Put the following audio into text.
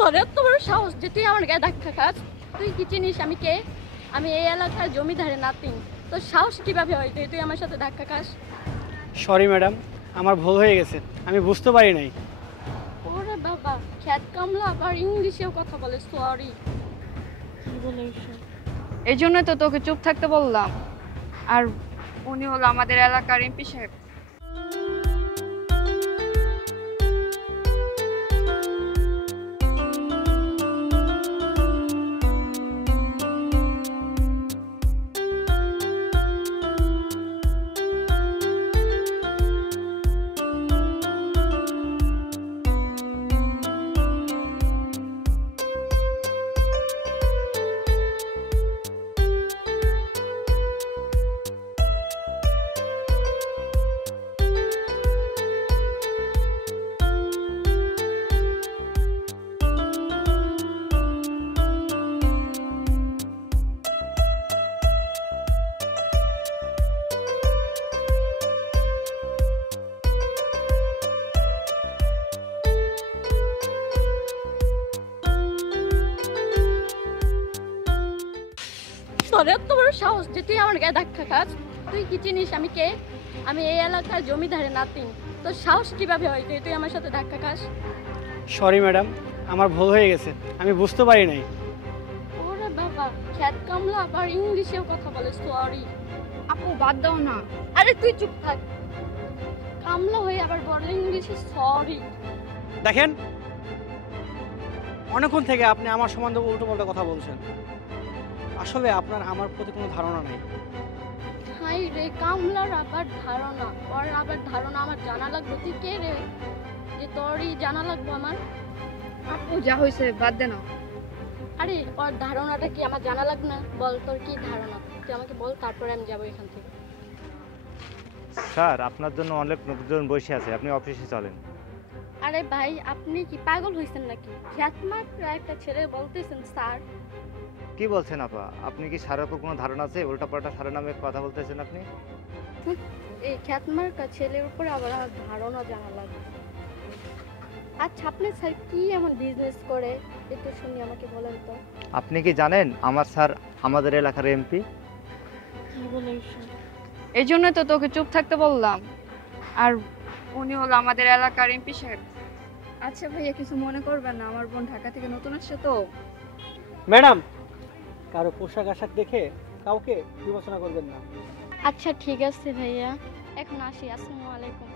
তোর এত বড় সাহস যে তুই আমার গায়ে ধাক্কা খাস? তুই কি চিনিস আমি কে? আমি এই এলাকার জমিদারের নাতিন। তোর সাহস কিভাবে হয় যে তুই আমার সাথে ধাক্কা খাস? সরি ম্যাডাম, আমার ভুল হয়ে গেছে, আমি বুঝতে পারি নাই। ওরে বাবা, খ্যাত কামলা আবার ইংলিশেও কথা বলে, সরি। কি বলে এসব? এই জন্যই তো তোকে চুপ থাকতে বললাম। আর উনি হলো আমাদের এলাকার এমপি সাহেব। তোর এত বড় সাহস যে তুই আমার গায়ে ধাক্কা খাস? তুই কি চিনিস আমি কে? আমি এই এলাকার জমিদারের নাতিন। তোর সাহস কিভাবে হয় যে তুই আমার সাথে ধাক্কা খাস? সরি ম্যাডাম, আমার ভুল হয়ে গেছে, আমি বুঝতে পারি নাই। ওরে বাবা, খ্যাত কামলা আবার ইংলিশেও কথা বলে, সরি। আপু বাদ দাও না। আরে তুই চুপ থাক। কামলা হয়ে আবার বলে ইংলিশে সরি। দেখেন, অনেকক্ষণ থেকে আপনি আমার সম্বন্ধে উল্টো পাল্টা কথা বলছেন। আসলে আপনার আমার প্রতি কোনো ধারণা নেই। হাই রে, কামলার আবার ধারণা, ওর আবার ধারণা আমার জানা লাগবে। তুই কে রে যে তোরই জানা লাগবে আমার? আপু যা হয়েছে বাদ দে না। আরে ওর ধারণাটা কি আমার জানা লাগবে না? বল তোর কি ধারণা, তুই আমাকে বল, তারপরে আমি যাবো এখান থেকে। স্যার, আপনার জন্য অনেক লোকজন বসে আছে, আপনি অফিসে চলেন। আরে ভাই, আপনি কি পাগল হয়েছেন নাকি? খ্যাতমাত্র একটা ছেলে বলতেছেন স্যার? কি বলছেন আপা? আপনি কি স্যারের উপর কোনো ধারণা আছে? উল্টাপাল্টা স্যারের নামে কথা বলতেছেন আপনি। এই খ্যাতমার্কা ছেলের উপরে আবার আমার ধারণা জানা লাগবে। আচ্ছা, আপনি স্যার কি এমন বিজনেস করে একটু শুনি, আমাকে বলেন তো। আপনি কি জানেন আমার স্যার আমাদের এলাকার এমপি? কি বলে এসব? এই জন্যই তো তোকে চুপ থাকতে বললাম। আর উনি হলো আমাদের এলাকার এমপি সাহেব। আচ্ছা ভাইয়া, কিছু মনে করবেন না, আমার বোন ঢাকা থেকে নতুন আসছে তো। ম্যাডাম, কারো পোশাক আশাক দেখে কাউকে বিবেচনা করবেন না। আচ্ছা ঠিক আছে ভাইয়া, এখন আসি। আসসালামু আলাইকুম।